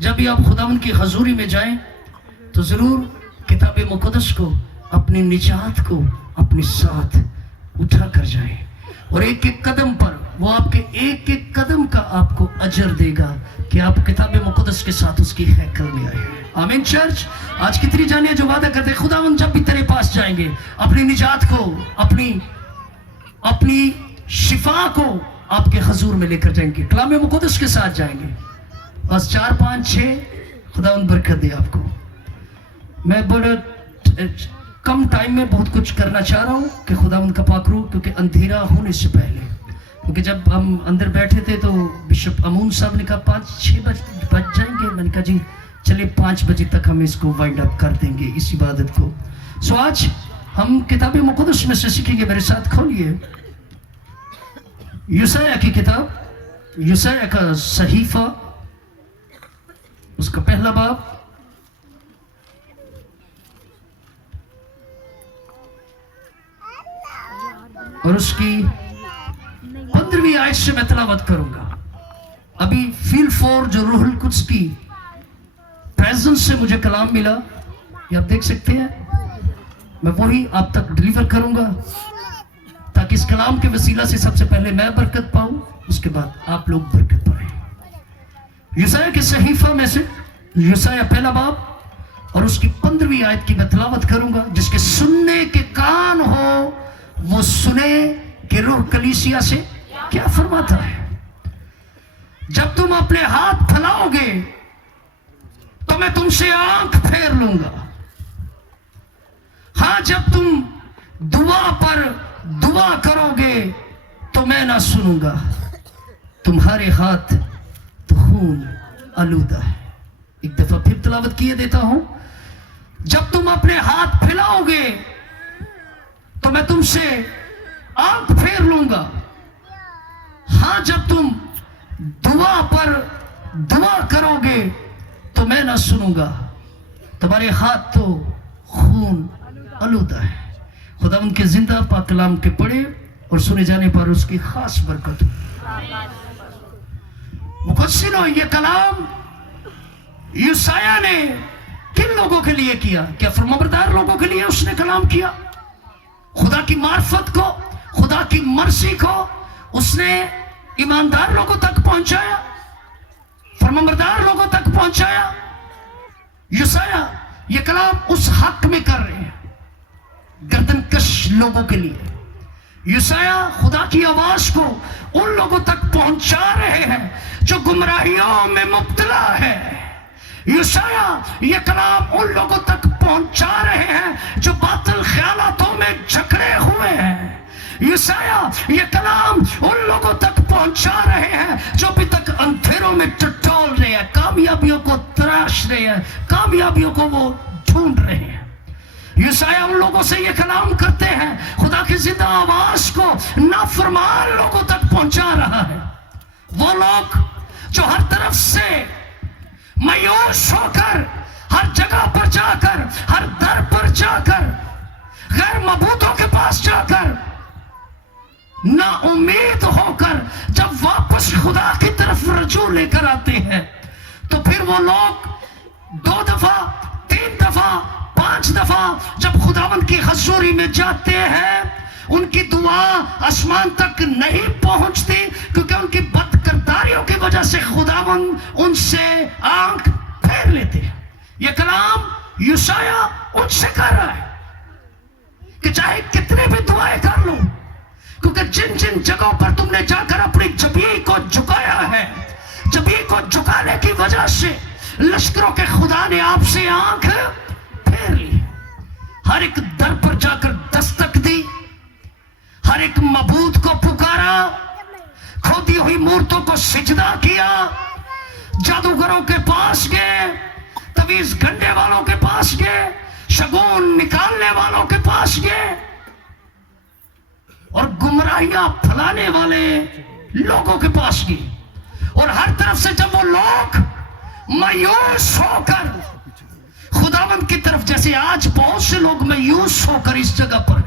जब भी आप खुदावंद की हजूरी में जाएं तो ज़रूर किताब मुक़द्दस को, अपनी निजात को अपने साथ उठा कर जाएं, और एक एक कदम पर वो आपके एक एक कदम का आपको अजर देगा कि आप किताब मुक़द्दस के साथ उसकी हैकल में आए। आमीन चर्च। आज कितनी जानिए जो वादा करते, खुदावंद जब भी तेरे पास जाएंगे अपनी निजात को, अपनी शिफा को आपके हजूर में लेकर जाएंगे, कलाम मुक़द्दस के साथ जाएंगे। बस 4 5 6 खुदावंद बरकत दे आपको। मैं बड़ा कम टाइम में बहुत कुछ करना चाह रहा हूँ कि खुदावंद का पाकरू, क्योंकि अंधेरा होने से पहले, क्योंकि जब हम अंदर बैठे थे तो बिशप अमून साहब ने कहा 5 6 बज जाएंगे। मैंने कहा जी चलिए 5 बजे तक हम इसको वाइंड अप कर देंगे इस इबादत को। सो आज हम किताब मुक़द्दस में से सीखेंगे। मेरे साथ खोलिए यशायाह की किताब, यशायाह का सहीफा, उसका पहला बाब और उसकी 15वीं आयत से मैं तिलावत करूंगा। अभी फील फॉर जो रूहुल कुद्स की प्रेजेंस से मुझे कलाम मिला, ये आप देख सकते हैं, मैं वही आप तक डिलीवर करूंगा ताकि इस कलाम के वसीला से सबसे पहले मैं बरकत पाऊं, उसके बाद आप लोग बरकत पाएं। यशायाह के सहीफा में से यशायाह पहला बाब और उसकी 15वीं आयत की मैं तिलावत करूंगा। जिसके सुनने के कान हो वो सुने कि रूह कलीसिया से क्या फरमाता है। जब तुम अपने हाथ फैलाओगे तो मैं तुमसे आंख फेर लूंगा। हाँ, जब तुम दुआ पर दुआ करोगे तो मैं ना सुनूंगा। तुम्हारे हाथ तो खून आलूदा है। एक दफा फिर तिलावत किए देता हूं। जब तुम अपने हाथ फैलाओगे तो मैं तुमसे आंख फेर लूंगा। हाँ, जब तुम दुआ पर दुआ करोगे तो मैं ना सुनूंगा। तुम्हारे हाथ तो खून आलूदा है। खुदा उनके जिंदा पाक कलाम के पढ़े और सुने जाने पर उसकी खास बरकत हो। मुफस्सिरों, ये कलाम यशायाह ने किन लोगों के लिए किया? क्या फरमाबरदार लोगों के लिए उसने कलाम किया? खुदा की मार्फत को, खुदा की मर्जी को उसने ईमानदार लोगों तक पहुंचाया, फरमाबरदार लोगों तक पहुंचाया। यशायाह ये कलाम उस हक में कर रहे हैं, गर्दनकश लोगों के लिए। यशायाह खुदा की आवाज को उन लोगों तक पहुंचा रहे हैं जो गुमराहियों में मुब्तला है। यशायाह ये कलाम उन लोगों तक पहुंचा रहे हैं जो बातिल ख्यालातों में जकड़े हुए हैं। यशायाह ये कलाम उन लोगों तक पहुंचा रहे हैं जो अभी तक अंधेरों में टटोल रहे हैं, कामयाबियों को तराश रहे हैं, कामयाबियों को वो ढूंढ रहे हैं। यशायाह उन लोगों से ये कलाम करते हैं, खुदा की जिंदा आवाज को नाफरमान लोगों तक पहुंचा रहा है। वो लोग जो हर तरफ से मायूस होकर, हर जगह पर जाकर, हर दर पर जाकर, गैर मबूतों के पास जाकर, ना उम्मीद होकर जब वापस खुदा की तरफ रजू लेकर आते हैं तो फिर वो लोग 2 दफा 3 दफा 5 दफा जब खुदावंद की हजूरी में जाते हैं, उनकी दुआ आसमान तक नहीं पहुंचती, क्योंकि उनकी बदकिरदारियों की वजह से खुदावंद उनसे आंख फेर लेते हैं। यह कलाम यशायाह उनसे कर रहा है कि चाहे कितने भी दुआएं कर लो, क्योंकि जिन जिन जगहों पर तुमने जाकर अपनी जबी को झुकाया है, जबी को झुकाने की वजह से लश्करों के खुदा ने आपसे आंख फेर ली। हर एक दर पर जाकर दस्तक दी, हर एक मबूद को पुकारा, खोदी हुई मूर्तों को सिजदा किया, जादूगरों के पास गए, तवीज गंडे वालों के पास गए, शगुन निकालने वालों के पास गए और गुमराहियां फैलाने वाले लोगों के पास गए। और हर तरफ से जब वो लोग मायूस होकर खुदावंद की तरफ, जैसे आज बहुत से लोग मायूस होकर इस जगह पर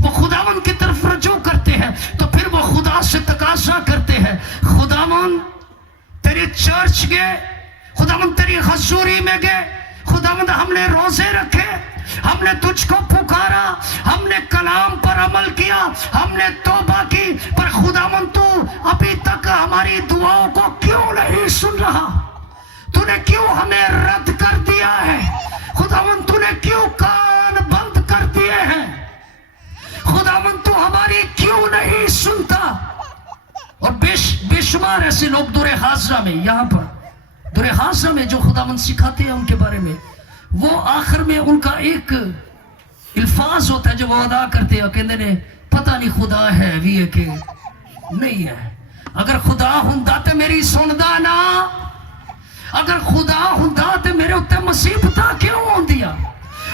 वो खुदावंद की तरफ रजू करते हैं, तो फिर वो खुदा से तकाजा करते हैं, खुदावंद तेरे चर्च के खुदावंद तेरी हजूरी में गए, खुदावंद हमने रोजे रखे, हमने तुझको पुकारा, हमने कलाम पर अमल किया, हमने तौबा की, पर खुदावंद तू अभी तक हमारी दुआओं को क्यों नहीं सुन रहा? तूने क्यों हमें रद्द कर दिया है? खुदावंद तूने क्यों कान बंद कर दिए हैं? खुदावंद तू हमारी क्यों नहीं सुनता? और बेशुमार ऐसे लोग दुरे हाजरा में, यहाँ पर दुरे हाजरा में जो खुदावंद सिखाते हैं उनके बारे में, वो आखिर में उनका एक इल्फाज होता है जो वो अदा करते हैं, कहते ने पता नहीं खुदा है भी है कि नहीं है। अगर खुदा हुंदा ते मेरी सुनदा ना, अगर खुदा हुंदा ते मेरे उत्ते मुसीबत क्यों होंदियां?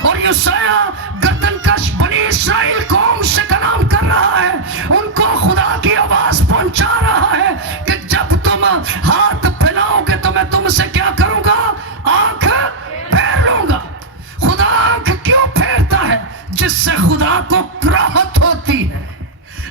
और यशाया गर्दनकश बनी इस्राएल कौम से कलाम कर रहा है, उनको खुदा की आवाज पहुंचा रहा है कि जब तुम हाथ फैलाओगे तो मैं तुमसे क्या करूंगा? आंख फेर लूंगा। खुदा आंख क्यों फेरता है? जिससे खुदा को कराहत होती है,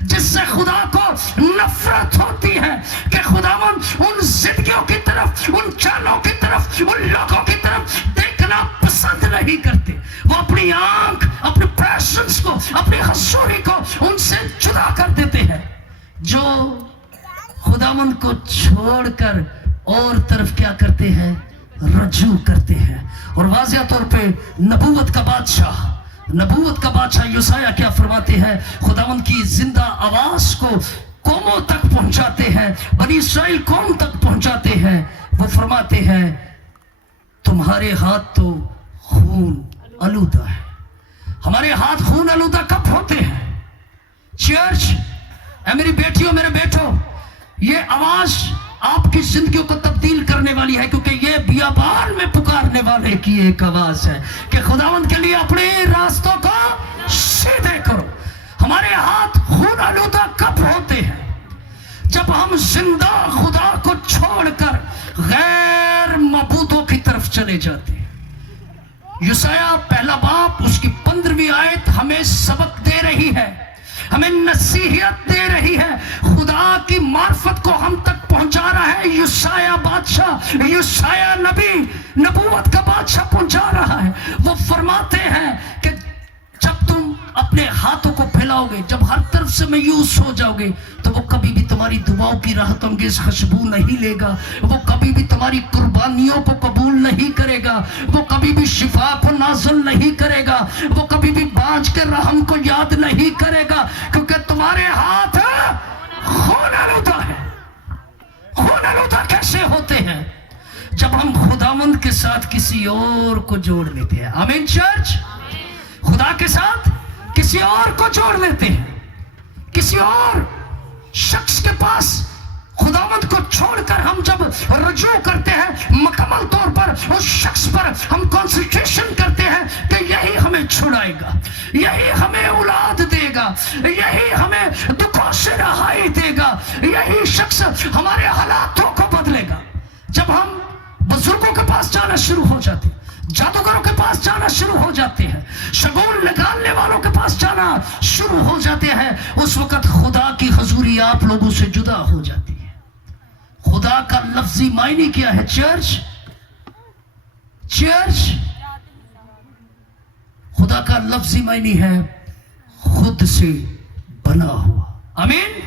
जिससे खुदा को नफरत होती है कि खुदावंद उन जिंदगियों की तरफ, उन चालों की तरफ, उन लोगों की तरफ देखना पसंद नहीं करते। वो अपनी आंख, अपने प्रेजेंस को, अपनी हजूरी को उनसे जुदा कर देते हैं। जो खुदावंद को छोड़कर और तरफ क्या करते हैं? रजू करते हैं। और वाज़िह तौर पे नबूवत का बादशाह यशाया क्या फरमाते हैं? खुदावंद की जिंदा आवाज को कौमों तक पहुंचाते हैं, बनी इस्राएल कौम तक पहुंचाते हैं। वो फरमाते हैं तुम्हारे हाथ तो खून आलूदा है। हमारे हाथ खून आलूदा कब होते हैं? चर्च, मेरी बेटियों, मेरे बेटों, ये आवाज आपकी जिंदगियों को तब्दील करने वाली है, क्योंकि ये बियाबान में पुकारने वाले की एक आवाज है कि खुदावंद के लिए अपने रास्तों को सीधे करो। हमारे हाथ खून आलूदा कब होते हैं? जब हम जिंदा खुदा को छोड़कर गैर मबूदों की तरफ चले जाते हैं। यशाया पहला बाब उसकी 15वीं आयत हमें सबक दे रही है, हमें नसीहत दे रही है, खुदा की मार्फत को हम तक पहुंचा रहा है। यशाया बादशाह, यशाया नबी, नबूवत का बादशाह पहुंचा रहा है। वो फरमाते हैं कि जब तुम अपने हाथों को फैलाओगे, जब हर तरफ से मायूस हो जाओगे, तो वो कभी भी तुम्हारी दुआओं की राहत अंगेज खुशबू नहीं लेगा, वो कभी भी तुम्हारी कुर्बानियों को कबूल नहीं करेगा, वो कभी भी शिफा को नाज़िल नहीं करेगा, वो कभी भी बाज के रहम को याद नहीं करेगा, क्योंकि तुम्हारे हाथ खून आलूदा है। खून आलूदा कैसे होते हैं? जब हम खुदावंद के साथ किसी और को जोड़ लेते हैं। आमीन चर्च, खुदा के साथ किसी और को जोड़ लेते हैं, किसी और शख्स के पास खुदावंद को छोड़कर हम जब रजू करते हैं, मुकम्मल तौर पर उस शख्स पर हम कंसंट्रेशन करते हैं कि यही हमें छुड़ाएगा, यही हमें औलाद देगा, यही हमें दुखों से रहाई देगा, यही शख्स हमारे हालातों को बदलेगा। जब हम बुजुर्गों के पास जाना शुरू हो जाते हैं, जादूगरों के पास जाना शुरू हो जाते हैं, शगुन निकालने वालों के पास जाना शुरू हो जाते हैं, उस वक्त खुदा की हजूरी आप लोगों से जुदा हो जाती है। खुदा का लफ्जी मायने क्या है? चर्च, खुदा का लफ्जी मायने है खुद से बना हुआ। आमीन।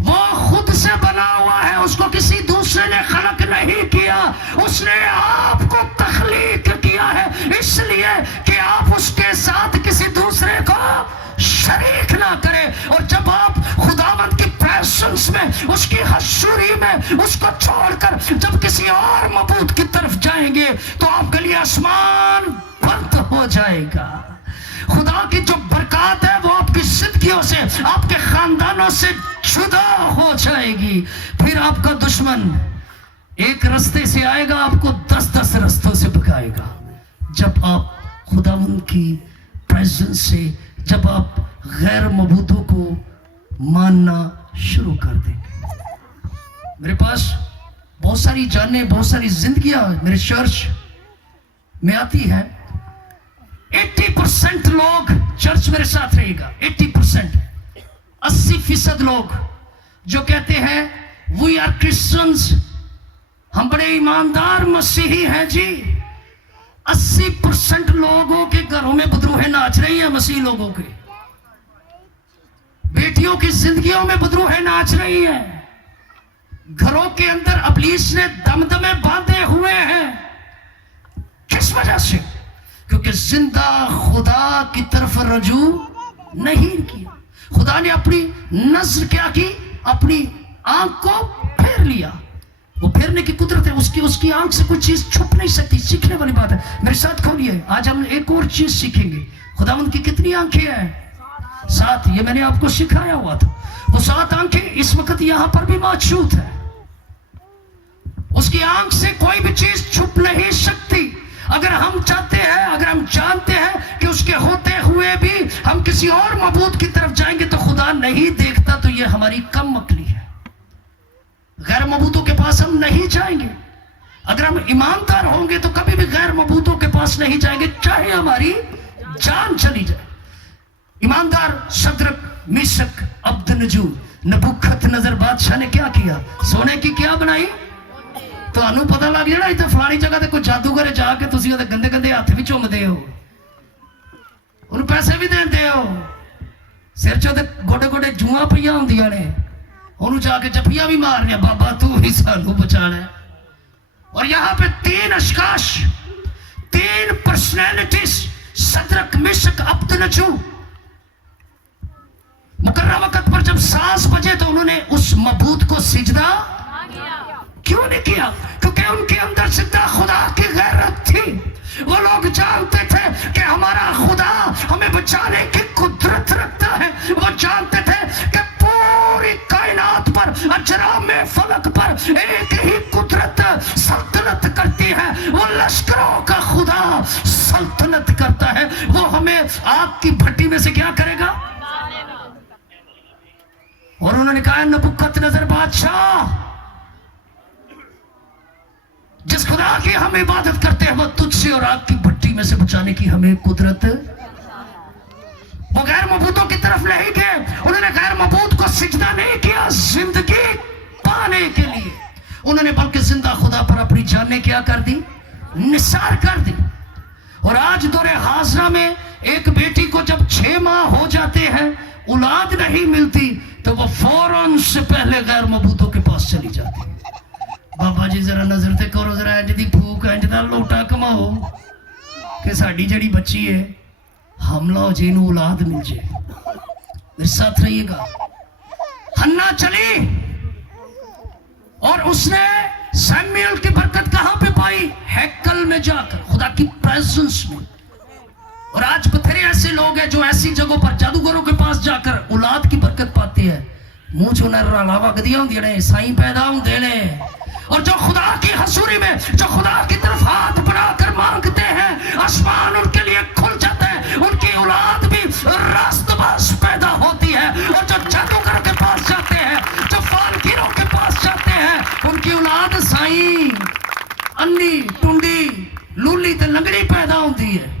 वो खुद से बना हुआ है, उसको किसी दूसरे ने खलक नहीं किया, उसने आपको तख्लीक किया है, इसलिए कि आप उसके साथ किसी दूसरे को शरीक ना करें। और जब आप खुदावंद की प्रेजेंस में, उसकी हजूरी में उसको छोड़कर जब किसी और मबूद की तरफ जाएंगे तो आपके लिए आसमान बंद हो जाएगा। खुदा की जो बरकत है वो आपकी जिंदगियों से, आपके खानदानों से जुदा हो जाएगी। फिर आपका दुश्मन एक रास्ते से आएगा, आपको 10-10 रास्तों से भगाएगा। जब आप खुदावंद की प्रेजेंस से, जब आप गैर मबूदों को मानना शुरू कर देंगे। मेरे पास बहुत सारी जानें, बहुत सारी जिंदगियां मेरे चर्च में आती है। 80% लोग, चर्च मेरे साथ रहेगा, 80%, 80% लोग जो कहते हैं वी आर क्रिश्चियंस हम बड़े ईमानदार मसीही हैं जी। 80% लोगों के घरों में बदरूहें नाच रही हैं, मसीह लोगों के बेटियों की जिंदगियों में बदरूहें नाच रही हैं। घरों के अंदर इब्लीस ने दमदमे बांधे हुए हैं। किस वजह से? क्योंकि जिंदा खुदा की तरफ रजू नहीं किया। खुदा ने अपनी नजर क्या की? अपनी आंख को फेर लिया। वो फेरने की कुदरत है उसकी। उसकी आंख से कोई चीज छुप नहीं सकती। सीखने वाली बात है। मेरे साथ खोलिए, आज हम एक और चीज सीखेंगे। खुदावंद की कितनी आंखें हैं? 7। ये मैंने आपको सिखाया हुआ था। वो 7 आंखें इस वक्त यहां पर भी मौजूद है। उसकी आंख से कोई भी चीज छुप नहीं सकती। अगर हम चाहते हैं, अगर हम जानते हैं कि उसके होते हुए भी हम किसी और मबूद की तरफ जाएंगे तो खुदा नहीं देखता, तो ये हमारी कम अक्ली है। गैर मबूतों के पास हम नहीं जाएंगे। अगर हम ईमानदार होंगे तो कभी भी गैर मबूतों के पास नहीं जाएंगे, चाहे हमारी जान चली जाए। ईमानदार सदरक, मिशक, अब्दनजू, नबूखतनजर बादशाह ने क्या किया? सोने की क्या बनाई? ਤੁਹਾਨੂੰ पता लग जाना इतने फलानी जगह ते कोई जादूगर जाके तुसी ਉਹਦੇ गंदे गंदे हथ भी चुमदे हो, ਉਹਨੂੰ पैसे भी देंदे हो, सिर च ਉਹਦੇ गोडे गोडे जूआं पईयां ਹੁੰਦੀਆਂ ने, ਉਹਨੂੰ जाके जफियां भी मारनिया, बाबा तू ही सानू बचाना। और यहाँ पे 3 अशकाश, 3 पर्सनैलिटीज, सदरक, मिशक, अब्दनजू। मुकर्रर वक्त पर जब सांस बजे तो उन्होंने उस मबूद को सिजदा क्यों नहीं किया? क्योंकि उनके अंदर जिंदा खुदा की गैरत थी। वो लोग जानते थे कि हमारा खुदा हमें बचाने की कुदरत रखता है। वो जानते थे कि पूरी कायनात पर, अजराम में, फलक पर एक ही कुदरत सल्तनत करती है। वो लश्करों का खुदा सल्तनत करता है। वो हमें आग की भट्टी में से क्या करेगा? और उन्होंने कहा, नबूकतनेस्सर बादशाह, जिस खुदा की हम इबादत करते हैं वो तुझसे और आग की भट्टी में से बचाने की हमें कुदरत। वो गैर मबूतों की तरफ नहीं गए। उन्होंने गैर मबूत को सिजदा नहीं किया जिंदगी पाने के लिए। उन्होंने बल्कि जिंदा खुदा पर अपनी जानें क्या कर दी? निसार कर दी। और आज दौरे हाजरा में एक बेटी को जब 6 माह हो जाते हैं, औलाद नहीं मिलती, तो वो फौरन से पहले गैर मबूतों के पास चली जाती। बाबा जी जरा नजर ते करो, जरा इंज दी फूक, इंज दा लोटा कमाओ कि साड़ी जड़ी बच्ची है हमला हो जाए, औलाद मिल जाए। मेरे साथ रहिएगा। हन्ना चली और उसने सैमुएल की बरकत कहां पे पाई? हैकल में जाकर, खुदा की प्रेजेंस में। और आज बथेरे ऐसे लोग हैं जो ऐसी जगहों पर जादूगरों के पास जाकर औलाद की बरकत पाते हैं। मुंह चो नाला वगदियां होंदियां ने, साईं पैदा होंदे ने। और जो खुदा की हजूरी में, जो खुदा की तरफ हाथ बढ़ाकर मांगते हैं, आसमान उनके लिए खुल जाता है। उनकी औलाद भी रास्तबाज पैदा होती है। और जो जादूगर के पास जाते हैं, जो फालगिरों के पास जाते हैं, उनकी औलाद साईं, अन्नी, टुंडी, लूली ते लंगड़ी पैदा होती है।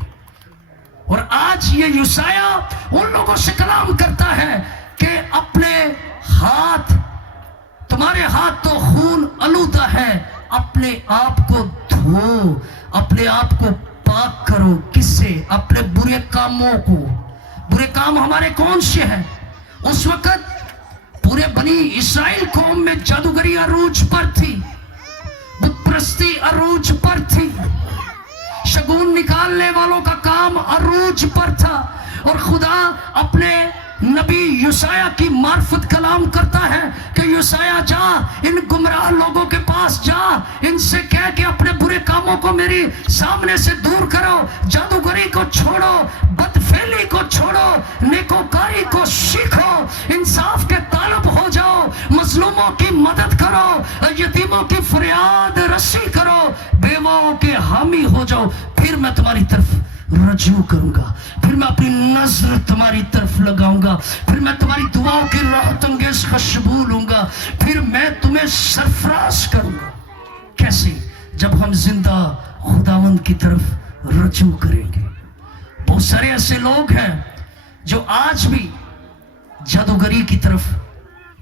और आज ये यूसाया उन लोगों से कलाम करता है कि अपने हाथ, तुम्हारे हाथ तो खून आलूदा है, अपने आप को धो, अपने आप को पाक करो। किससे? अपने बुरे कामों को। बुरे काम हमारे कौन से हैं? उस वक्त पूरे बनी इस्राएल कौम में जादूगरी अरूज पर थी, बुतप्रस्ती अरूज पर थी, शगुन निकालने वालों का काम अरूज पर था। और खुदा अपने नबी यूसाया की मार्फत कलाम करता है कि यूसाया जा, इन गुमराह लोगों के पास जा, इनसे कह के अपने बुरे कामों को मेरे सामने से दूर करो, जादूगरी को छोड़ो, बदफेली को छोड़ो, नेकोकारी को सीखो, इंसाफ के तालब हो जाओ, मजलूमों की मदद करो, यतीमों की फरियाद रसी करो, बेवाओं के हामी हो जाओ। फिर मैं तुम्हारी तरफ रजू करूंगा, फिर मैं अपनी नजर तुम्हारी तरफ लगाऊंगा, फिर मैं तुम्हारी दुआओं की राहत अंगेज खुशबू लूंगा, फिर मैं तुम्हें सरफराज करूंगा। कैसे? जब हम जिंदा खुदावंद की तरफ रजू करेंगे। बहुत सारे ऐसे लोग हैं जो आज भी जादूगरी की तरफ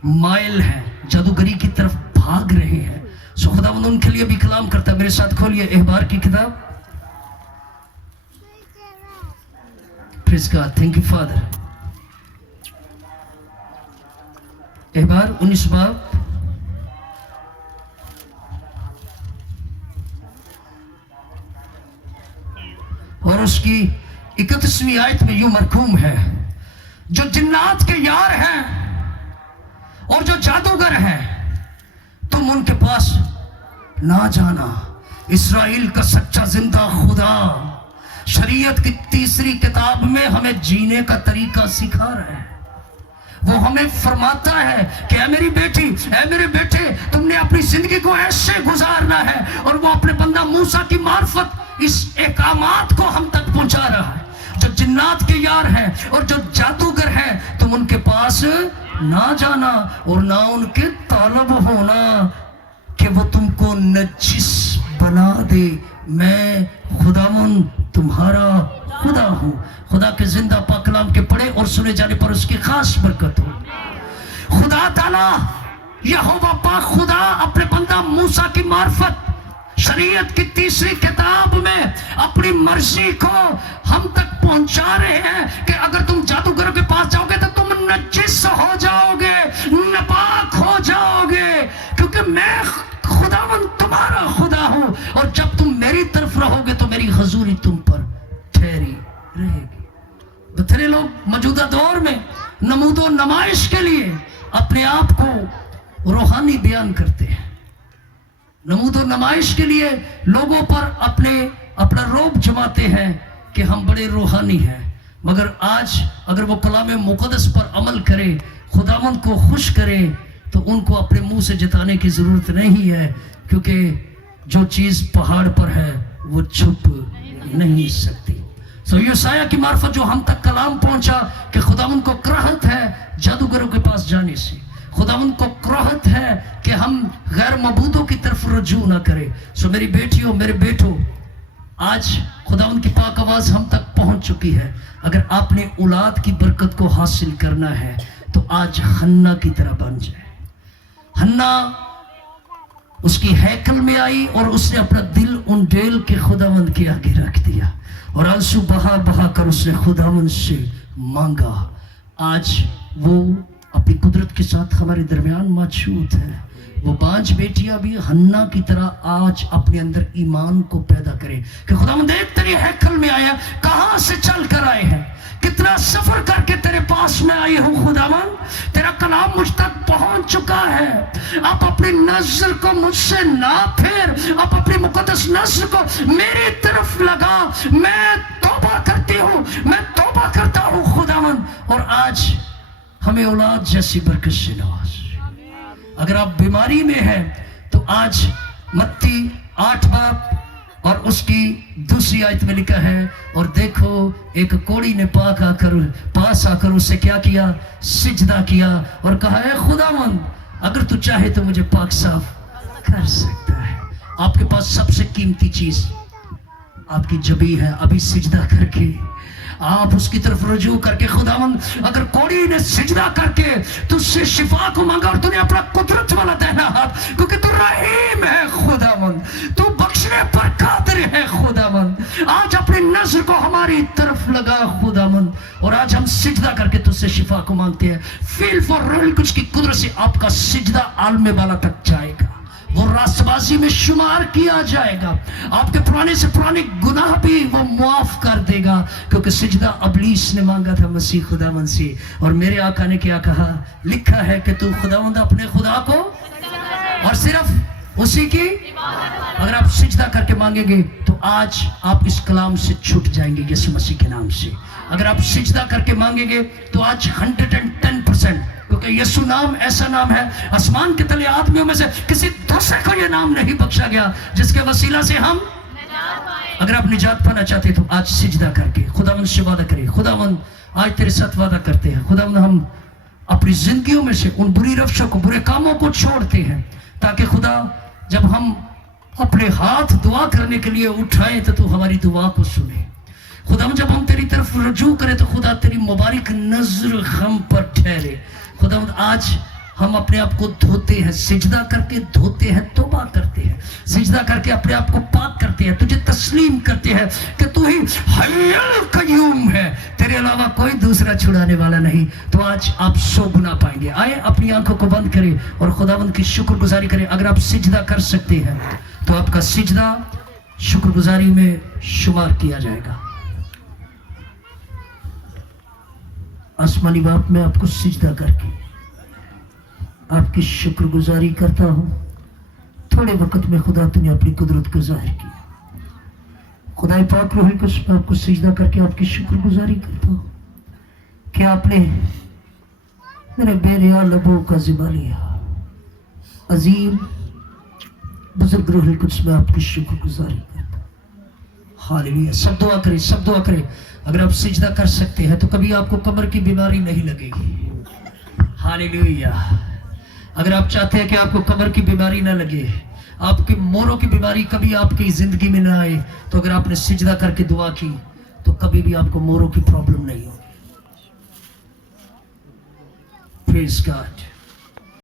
माइल हैं, जादूगरी की तरफ भाग रहे हैं, सो खुदावंद उनके लिए भी कलाम करता है। मेरे साथ खोलिए एहबार की किताब। Praise God, thank you father. एहबार 19 बाब और उसकी 31वीं आयत में यूं मरकूम है, जो जिन्नात के यार हैं और जो जादूगर हैं, तुम उनके पास ना जाना। इस्राएल का सच्चा जिंदा खुदा शरीयत की 3री किताब में हमें जीने का तरीका सिखा रहा है। वो हमें फरमाता है कि ऐ मेरी बेटी, ऐ मेरे बेटे, तुमने अपनी जिंदगी को ऐसे गुजारना है। और वो अपने बंदा मूसा की मार्फत इस एकामात को हम तक पहुंचा रहा है। जो जिन्नात के यार हैं और जो जादूगर हैं, तुम उनके पास ना जाना और ना उनके तालब होना कि वो तुमको नजिस बना दे। मैं खुदावन तुम्हारा खुदा हूँ। खुदा के जिंदा पाक कलाम के पढ़े और सुने जाने पर उसकी खास बरकत हो। खुदा ताला यहोवा पाक खुदा अपने बंदा मूसा की मार्फत शरीयत की 3री किताब में अपनी मर्जी को हम तक पहुंचा रहे हैं कि अगर तुम जादूगरों के पास जाओगे तो तुम नजिस हो जाओगे, नापाक हो जाओगे, क्योंकि मैं खुदावन तुम्हारा खुदा हूं। और जब तुम मेरी तरफ रहोगे तो मेरी हजूरी तुम पर ठहरी रहेगी। बथेरे लोग मौजूदा दौर में नमूदो नमाइश के लिए अपने आप को रूहानी बयान करते हैं। नमूदो नमाइश के लिए लोगों पर अपना रोब जमाते हैं कि हम बड़े रूहानी हैं। मगर आज अगर वो कलाम मुक़द्दस पर अमल करे, खुदावंद को खुश करे, तो उनको अपने मुंह से जताने की ज़रूरत नहीं है, क्योंकि जो चीज़ पहाड़ पर है वो छुप नहीं सकती। सो यशायाह की मार्फत जो हम तक कलाम पहुंचा कि खुदावंद को कराहत है जादूगरों के पास जाने से, खुदावंद को कराहत है कि हम गैर मबूदों की तरफ रजू ना करें। सो मेरी बेटियों, मेरे बेटों, आज खुदावंद की पाक आवाज़ हम तक पहुंच चुकी है। अगर आपने औलाद की बरकत को हासिल करना है तो आज हन्ना की तरह बन जाए। हन्ना उसकी हैकल में आई और उसने अपना दिल उंडेल के खुदावंद के आगे रख दिया और आंसू बहा बहा कर उसने खुदावंद से मांगा। आज वो अपनी कुदरत के साथ हमारे दरमियान मौजूद है। वो 5 बेटियां भी हन्ना की तरह आज अपने अंदर ईमान को पैदा करें कि खुदावंद देख तेरी हैकल में आया, कहां से चल कर आए हैं, कितना सफर करके तेरे पास में आई हूं। खुदावन तेरा कलाम मुझ तक पहुंच चुका है। आप अपनी नजर को मुझसे ना फेर, आप अपनी मुकद्दस नजर को मेरी तरफ लगा। मैं तौबा करती हूं, मैं तौबा करता हूं खुदावन। और आज हमें औलाद जैसी बरकत से नवाज। अगर आप बीमारी में हैं तो आज मत्ती 8 बाब और उसकी 2री आयत में लिखा है, और देखो एक कोढ़ी ने पास आकर उससे क्या किया, सिजदा किया और कहा है खुदावंद अगर तू चाहे तो मुझे पाक साफ कर सकता है। आपके पास सबसे कीमती चीज आपकी जबी है। अभी सिजदा करके आप उसकी तरफ रजू करके, खुदावंद अगर कोढ़ी ने सिजदा करके तुझसे शिफा को मांगा और तूने अपना कुदरत वाला दाहिना हाथ, क्योंकि तू रहीम है खुदावंद, तू बख्शने पर कादिर है खुदावंद, आज अपनी नजर को हमारी तरफ लगा खुदावंद। और आज हम सिजदा करके तुझसे शिफा को मांगते हैं। फील फॉर रियल कुछ की कुदरत से आपका सिजदा आलमे वाला तक जाएगा, वो रास्तबाजी में शुमार किया जाएगा। आपके पुराने से पुराने गुनाह भी वो माफ कर देगा, क्योंकि सिजदा अबलीस ने मांगा था मसीह खुदावंद से। और मेरे आका ने क्या कहा, लिखा है कि तू खुदावंद अपने खुदा को और सिर्फ उसी की, अगर आप सिजदा करके मांगेंगे तो आज आप इस कलाम से छूट जाएंगे यीशु मसीह के नाम से। अगर आप सिजदा करके मांगेंगे तो आज 110%, क्योंकि यीशु नाम ऐसा नाम है आसमान के तले आदमियों में से किसी दूसरे को यह नाम नहीं बख्शा गया जिसके वसीला से हम, अगर आप निजात पाना चाहते तो आज सिजदा करके खुदावंद से वादा करिए। खुदावंद आज तेरे साथ वादा करते हैं, खुदावंद हम अपनी जिंदगियों में से उन बुरी रफ्शों को, बुरे कामों को छोड़ते हैं, ताकि खुदा जब हम अपने हाथ दुआ करने के लिए उठाएं तो तू हमारी दुआ को सुने। खुदा जब हम तेरी तरफ रजू करें तो खुदा तेरी मुबारक नजर हम पर ठहरे। खुदा आज हम अपने आप को धोते हैं, सिजदा करके धोते हैं, तौबा करते हैं, सिजदा करके अपने आप को पाक करते हैं, तुझे तस्लीम करते हैं कि तू ही हय्युल कय्यूम है, तेरे अलावा कोई दूसरा छुड़ाने वाला नहीं। तो आज आप सो गुना पाएंगे। आए अपनी आंखों को बंद करें और खुदावंद की शुक्रगुजारी करें। अगर आप सिजदा कर सकते हैं तो आपका सिजदा शुक्रगुजारी में शुमार किया जाएगा। आसमानी बाप, मैं आपको सिजदा करके आपकी शुक्रगुजारी करता हूँ। थोड़े वक्त में खुदा तूने अपनी कुदरत को जाहिर की। खुदा पाक रूह को आपको सिजदा करके आपकी शुक्रगुजारी करता हूँ कि आपने मेरे बेरिया लबों का ज़िम्मा लिया। अजीम बुजुर्ग रूह कुछ में आपकी शुक्रगुजारी करता हूँ। हालेलुया। सब दुआ करें, सब दुआ करें। अगर आप सिजदा कर सकते हैं तो कभी आपको कमर की बीमारी नहीं लगेगी। हालेलुया। अगर आप चाहते हैं कि आपको कमर की बीमारी ना लगे, आपकी मोरों की बीमारी कभी आपकी जिंदगी में ना आए, तो अगर आपने सिजदा करके दुआ की तो कभी भी आपको मोरों की प्रॉब्लम नहीं होगी। Praise God.